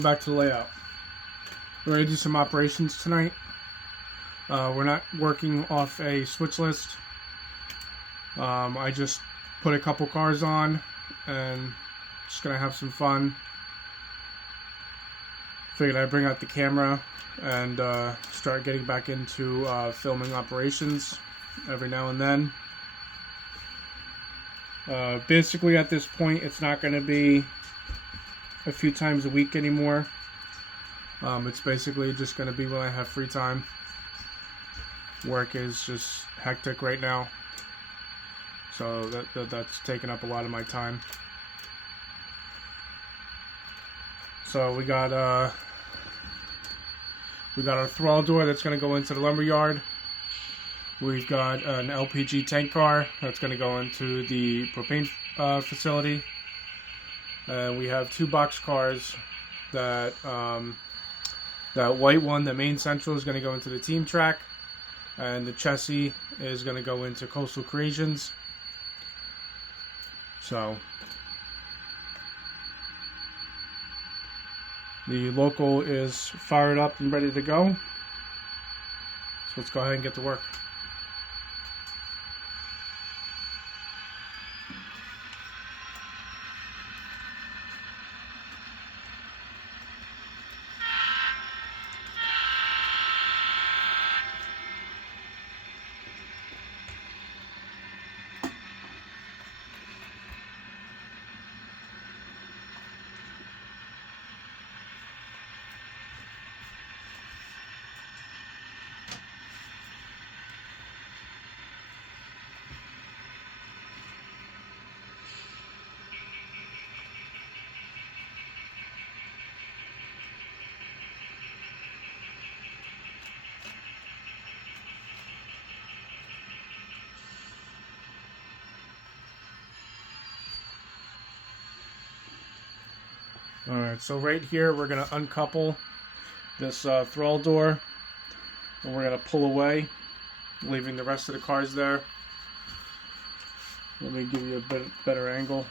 welcome back to the layout. We're going to do some operations tonight. We're not working off a switch list. I just put a couple cars on and just going to have some fun. Figured I'd bring out the camera and start getting back into filming operations every now and then. Basically at this point it's not going to be a few times a week anymore. It's basically just going to be when I have free time. Work is just hectic right now, so that's taking up a lot of my time. So we got our thrall door that's going to go into the lumber yard. We've got an LPG tank car that's going to go into the propane facility. We have two box cars. That white one, the main central, is going to go into the team track, and the chassis is going to go into Coastal Creations. So the local is fired up and ready to go. So let's go ahead and get to work. Alright, so right here we're going to uncouple this thrall door, and we're going to pull away, leaving the rest of the cars there. Let me give you a bit better angle.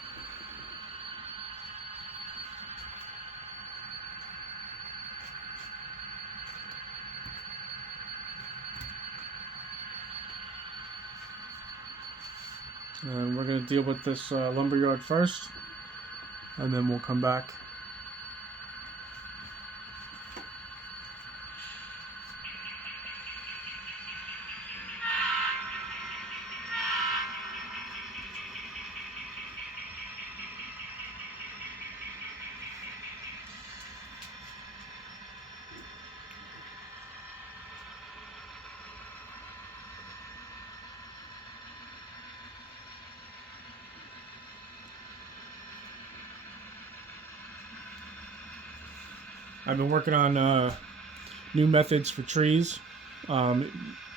And we're going to deal with this lumberyard first, and then we'll come back. I've been working on new methods for trees.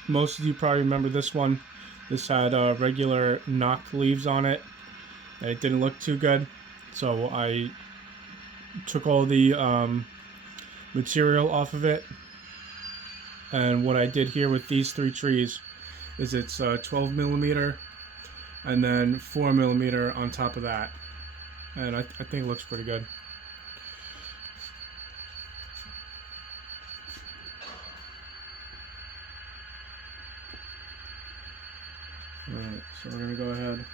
Most of you probably remember this one. This had regular knocked leaves on it, and it didn't look too good. So I took all the material off of it. And what I did here with these three trees is it's 12 millimeter and then 4 millimeter on top of that. And I think it looks pretty good. Alright, so we're going to go ahead,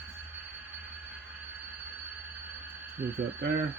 move that there.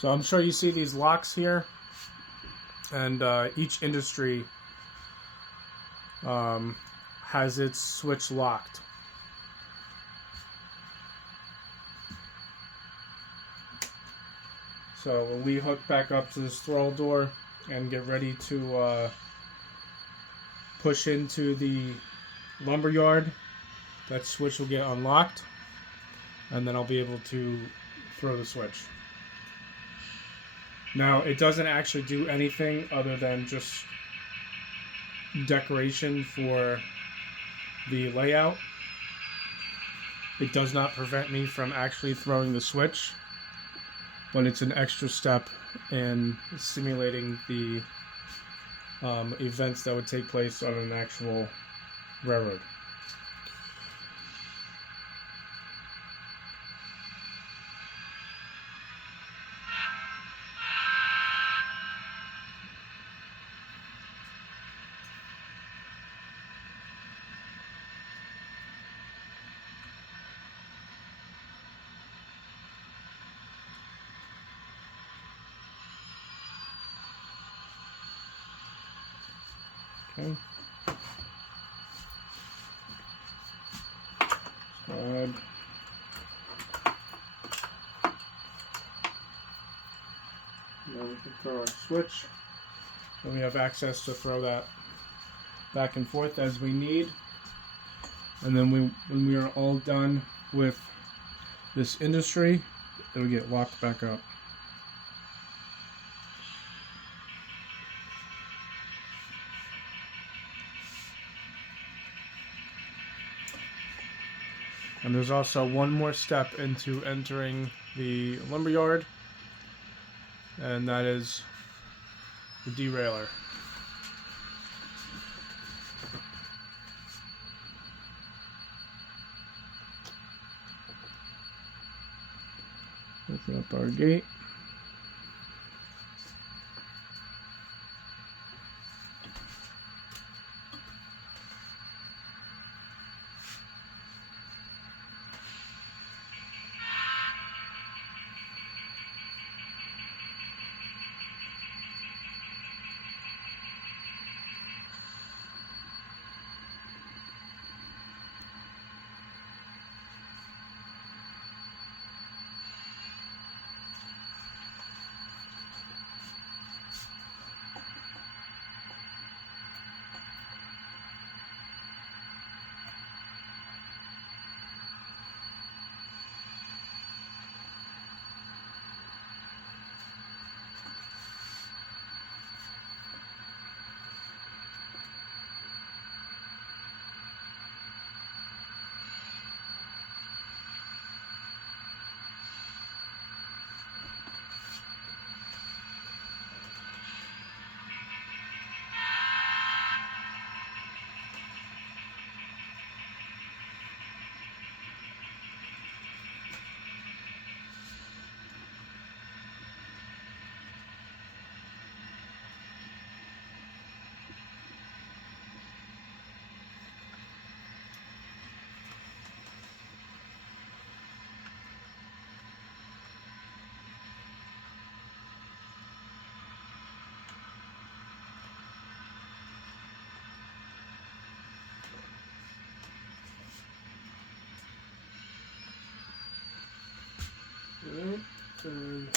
So I'm sure you see these locks here, and each industry has its switch locked. So when we hook back up to this throttle door and get ready to push into the lumber yard, that switch will get unlocked, and then I'll be able to throw the switch. Now, it doesn't actually do anything other than just decoration for the layout. It does not prevent me from actually throwing the switch, but it's an extra step in simulating the events that would take place on an actual railroad. Okay. Go ahead. Now we can throw our switch, and we have access to throw that back and forth as we need. And then when we are all done with this industry, it'll get locked back up. And there's also one more step into entering the lumberyard, and that is the derailer. Open up our gate. And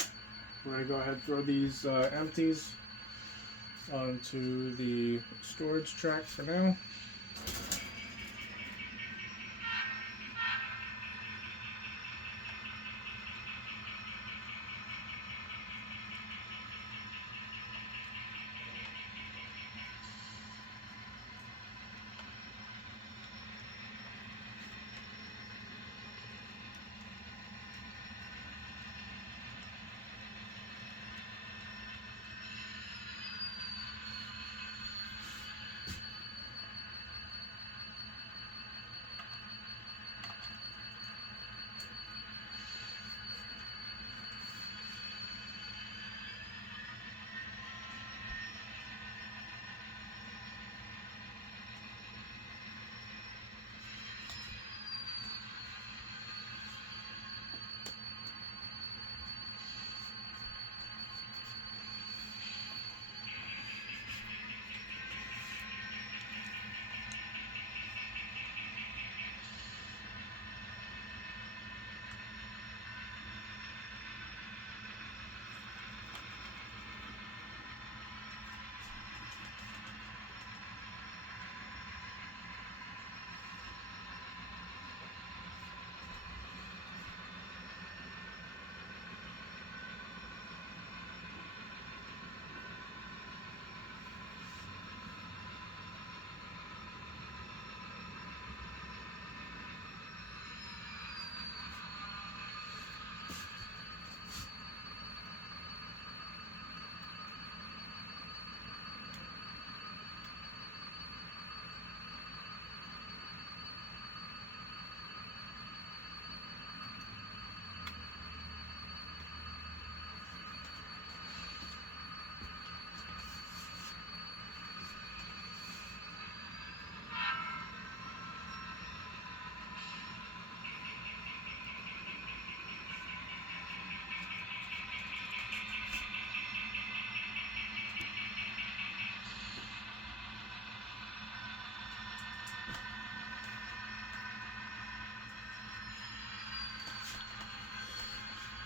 we're going to go ahead and throw these empties onto the storage track for now.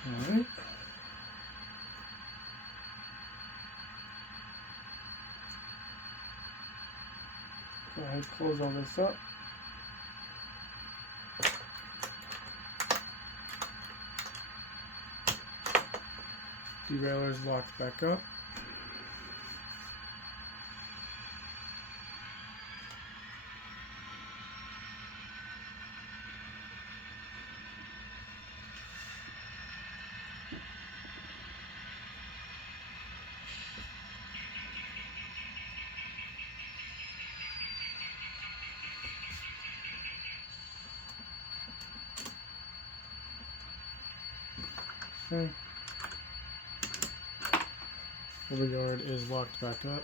Alright. Go ahead and close all this up. Derailleur is locked back up. Okay. The yard is locked back up.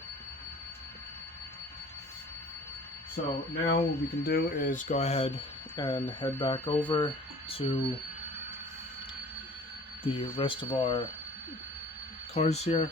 So now what we can do is go ahead and head back over to the rest of our cars here.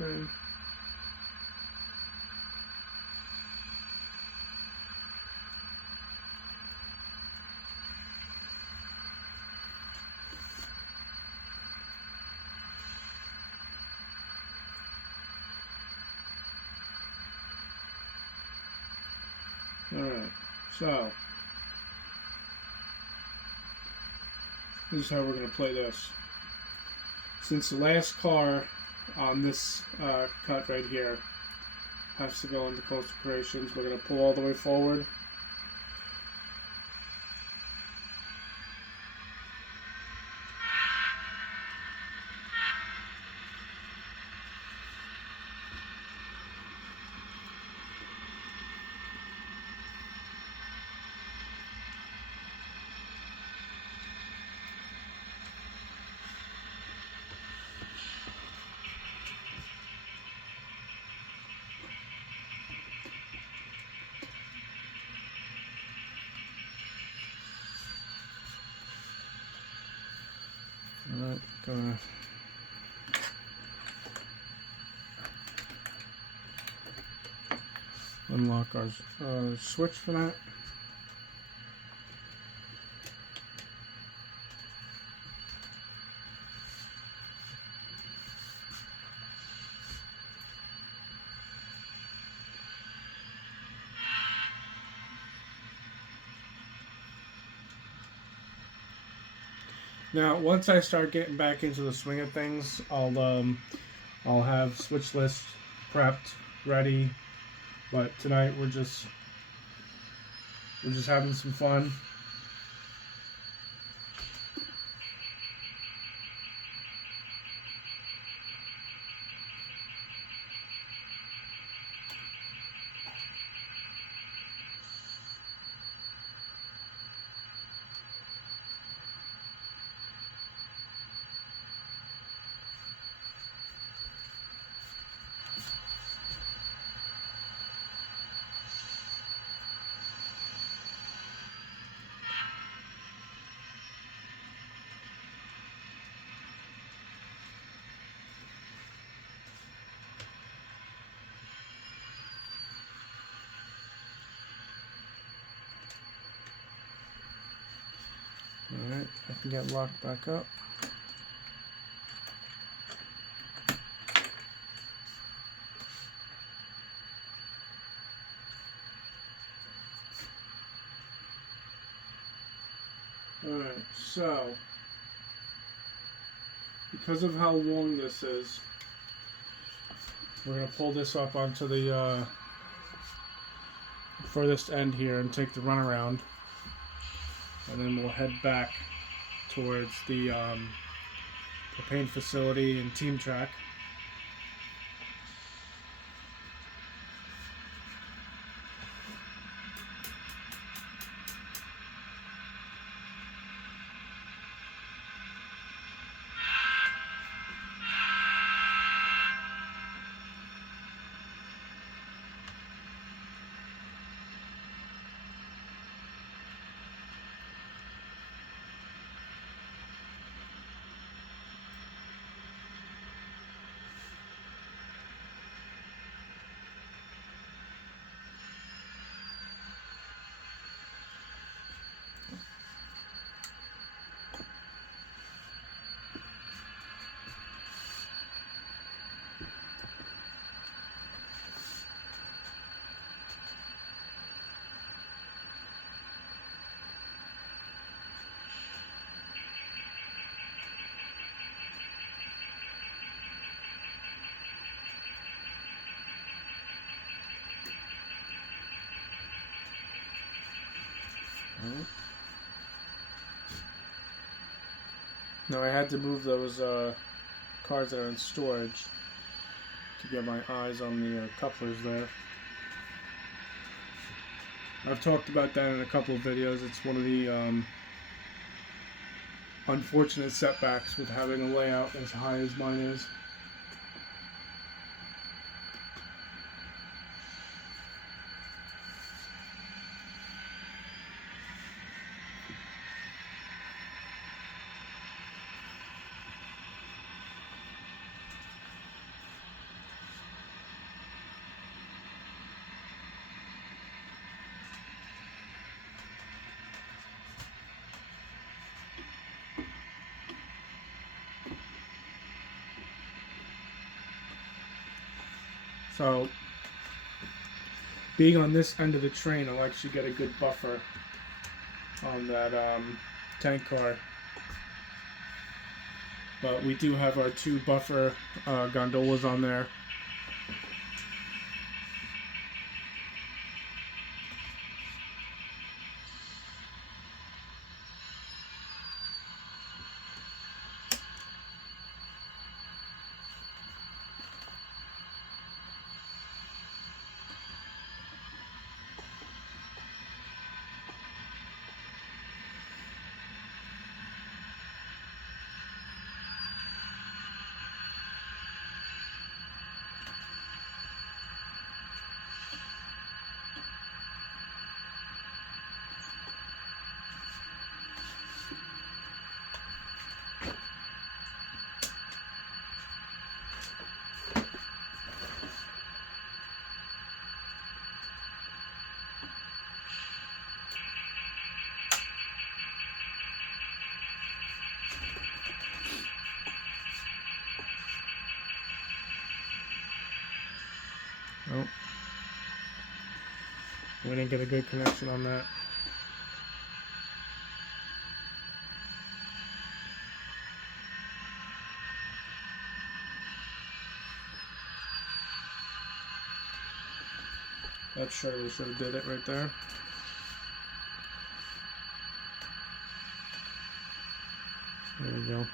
Okay. Alright, so this is how we're going to play this. Since the last car on this cut right here has to go into coastal creations, we're going to pull all the way forward. Alright, gonna unlock our switch for that. Now, once I start getting back into the swing of things, I'll have switch list prepped, ready. But tonight we're just having some fun. Alright, I can get locked back up. Alright, so because of how long this is, we're going to pull this up onto the furthest end here and take the runaround. And then we'll head back towards the paint facility and team track. Now I had to move those cards that are in storage to get my eyes on the couplers there. I've talked about that in a couple of videos. It's one of the unfortunate setbacks with having a layout as high as mine is. So, being on this end of the train, I'll actually get a good buffer on that tank car. But we do have our two buffer gondolas on there. Oh, we didn't get a good connection on that. That surely should have did it right there. There we go.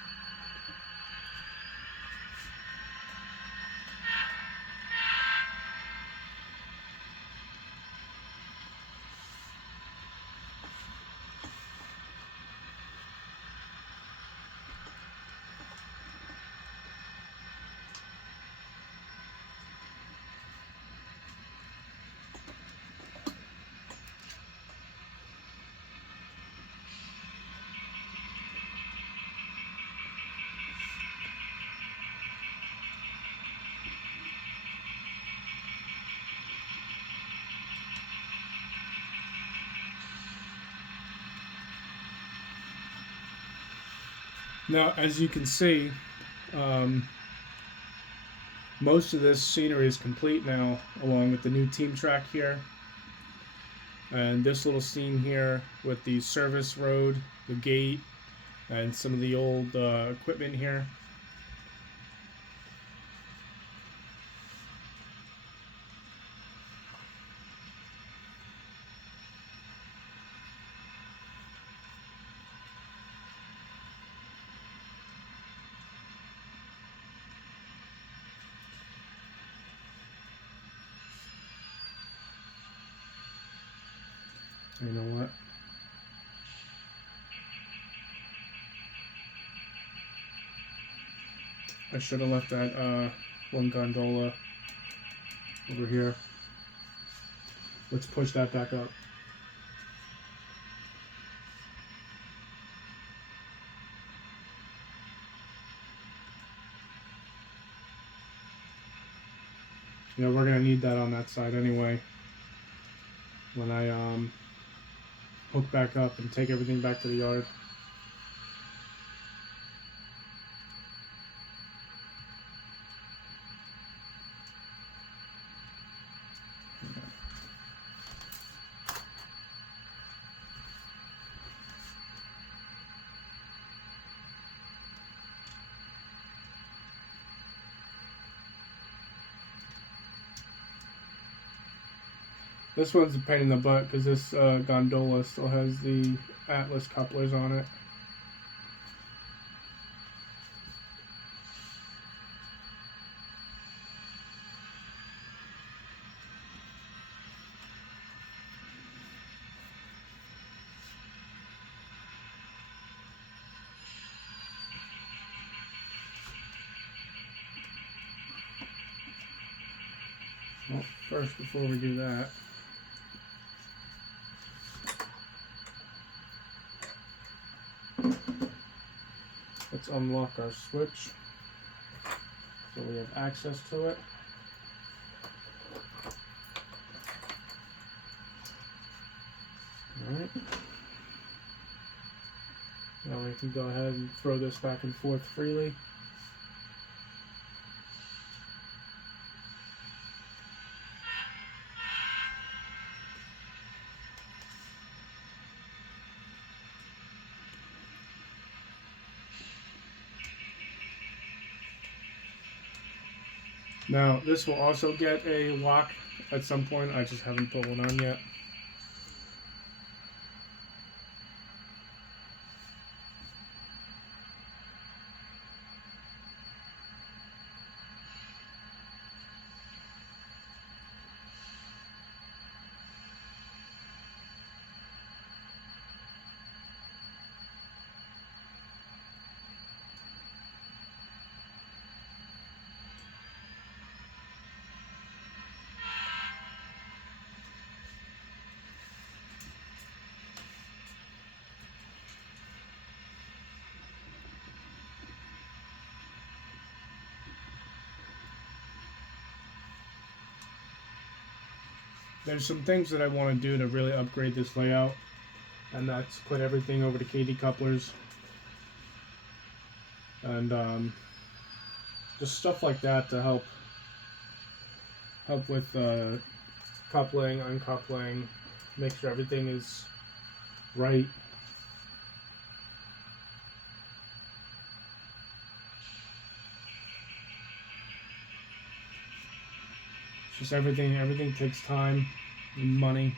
Now, as you can see, most of this scenery is complete now, along with the new team track here. And this little scene here with the service road, the gate, and some of the old equipment here. You know what? I should have left that one gondola over here. Let's push that back up. You know, we're gonna need that on that side anyway. When I hook back up and take everything back to the yard. This one's a pain in the butt because this gondola still has the Atlas couplers on it. Well, first, before we do that, let's unlock our switch so we have access to it. Alright. Now we can go ahead and throw this back and forth freely. Now, this will also get a lock at some point. I just haven't put one on yet. There's some things that I want to do to really upgrade this layout, and that's put everything over to KD couplers, and just stuff like that to help with coupling, uncoupling, make sure everything is right. Just everything takes time and money.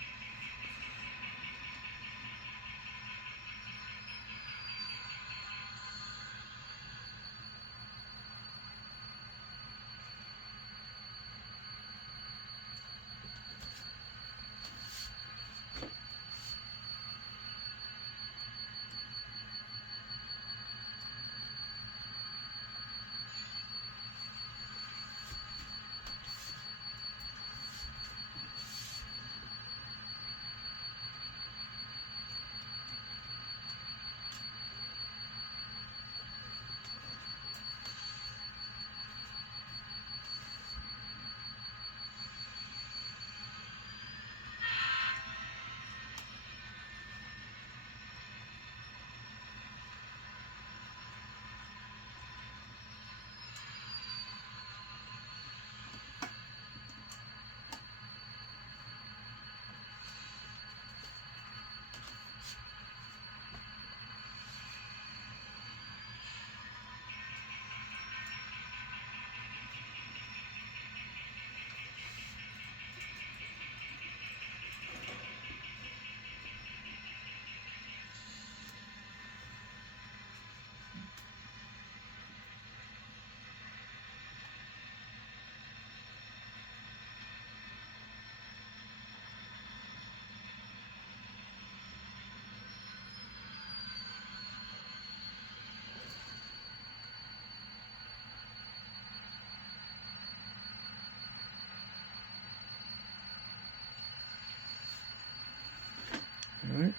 All right.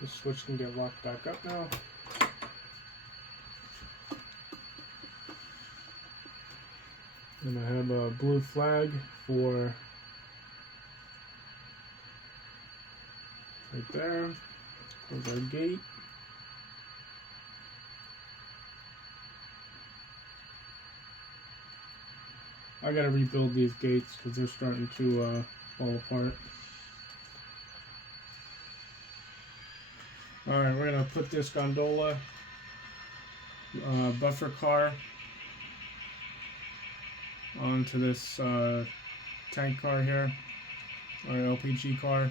The switch can get locked back up now. And I have a blue flag for right there. Close our gate. I gotta rebuild these gates because they're starting to fall apart. Alright, we're gonna put this gondola buffer car onto this tank car here, or LPG car.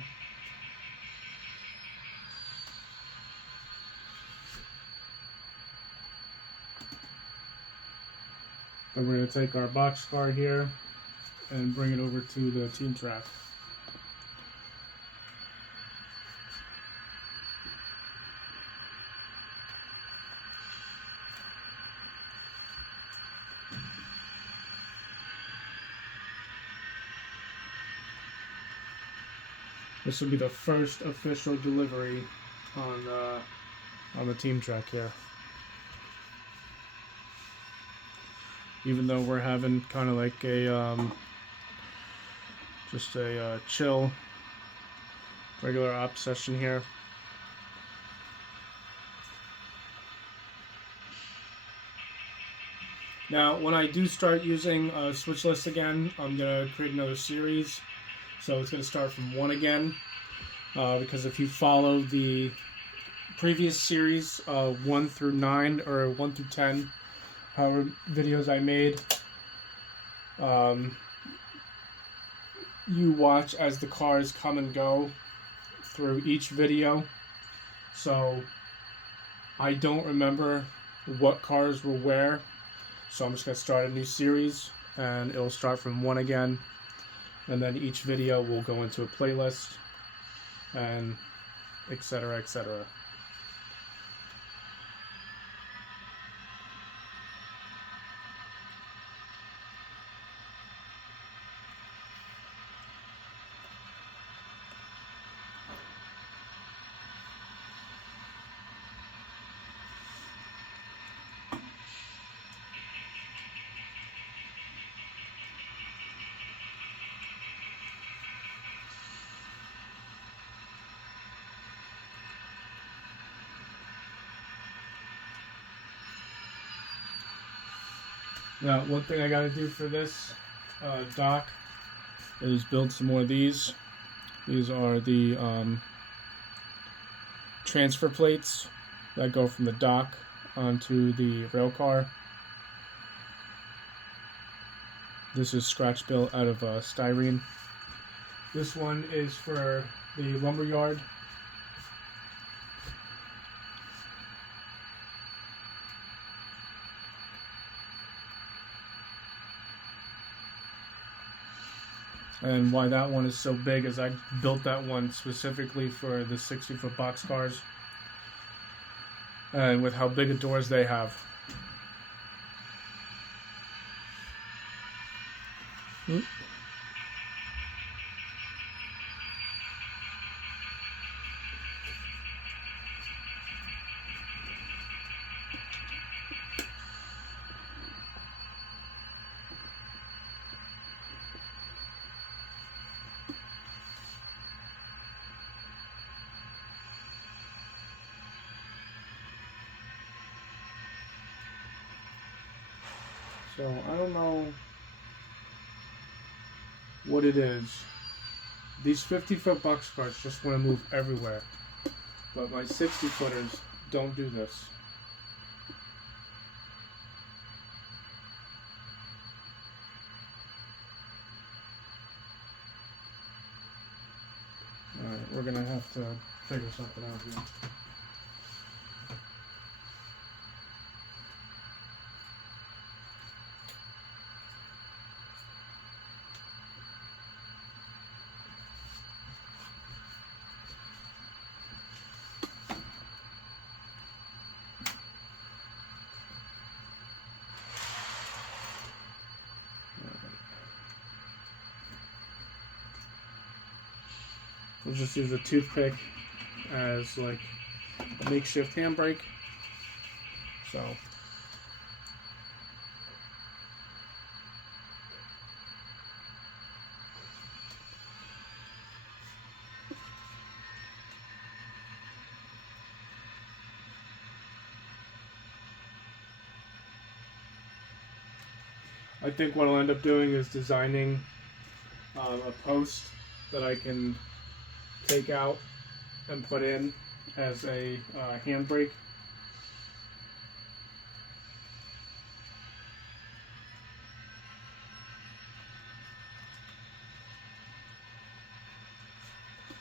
Then we're going to take our box car here and bring it over to the team track. This will be the first official delivery on the team track here. Even though we're having kind of like a just a chill regular op session here. Now, when I do start using switch list again, I'm gonna create another series. So it's gonna start from 1 again, because if you follow the previous series, 1 through 9 or 1 through 10, however videos I made, you watch as the cars come and go through each video. So I don't remember what cars were where, so I'm just going to start a new series and it'll start from 1 again, and then each video will go into a playlist and etc, etc. Now, one thing I gotta do for this dock is build some more of these. These are the transfer plates that go from the dock onto the rail car. This is scratch built out of styrene. This one is for the lumber yard. And why that one is so big is I built that one specifically for the 60-foot box cars, and with how big of doors they have. So I don't know what it is. These 50-foot box cars just want to move everywhere, but my 60-footers don't do this. Alright, we're gonna have to figure something out here. We'll just use a toothpick as like a makeshift handbrake. So I think what I'll end up doing is designing a post that I can take out and put in as a handbrake.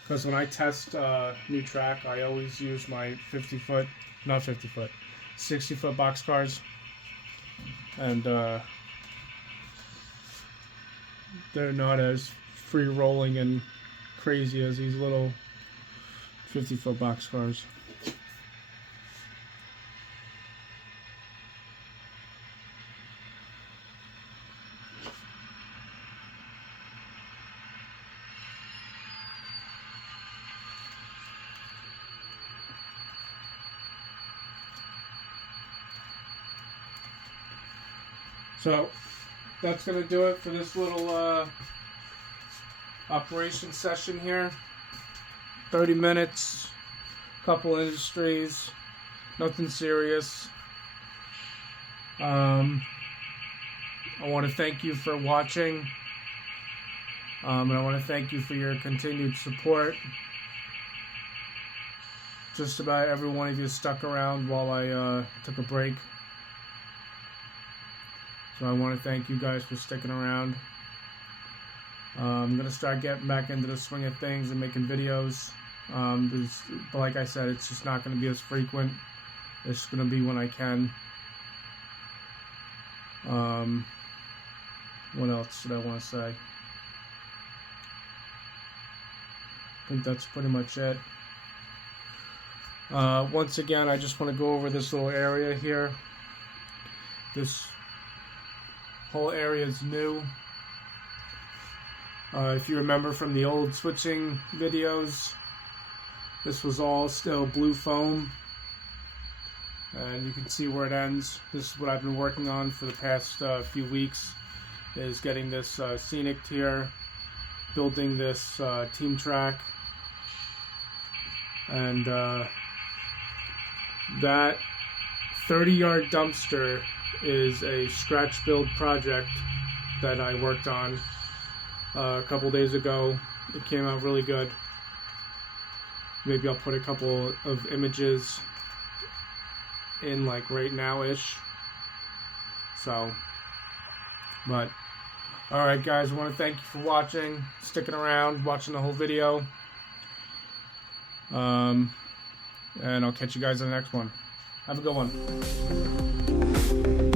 Because when I test new track, I always use my 50-foot, not 50-foot, 60-foot box cars, and they're not as free rolling and crazy as these little 50-foot box cars. So that's going to do it for this little operation session here. 30 minutes, couple industries, nothing serious. I want to thank you for watching, and I want to thank you for your continued support. Just about every one of you stuck around while I took a break. So I want to thank you guys for sticking around. I'm going to start getting back into the swing of things and making videos. But like I said, it's just not going to be as frequent. It's going to be when I can. What else did I want to say? I think that's pretty much it. Once again, I just want to go over this little area here. This whole area is new. If you remember from the old switching videos, this was all still blue foam, and you can see where it ends. This is what I've been working on for the past few weeks, is getting this scenic tier, building this team track, and that 30-yard dumpster is a scratch build project that I worked on a couple days ago. It came out really good. Maybe I'll put a couple of images in like right now-ish. So, but alright guys, I want to thank you for watching, sticking around, watching the whole video. And I'll catch you guys in the next one. Have a good one.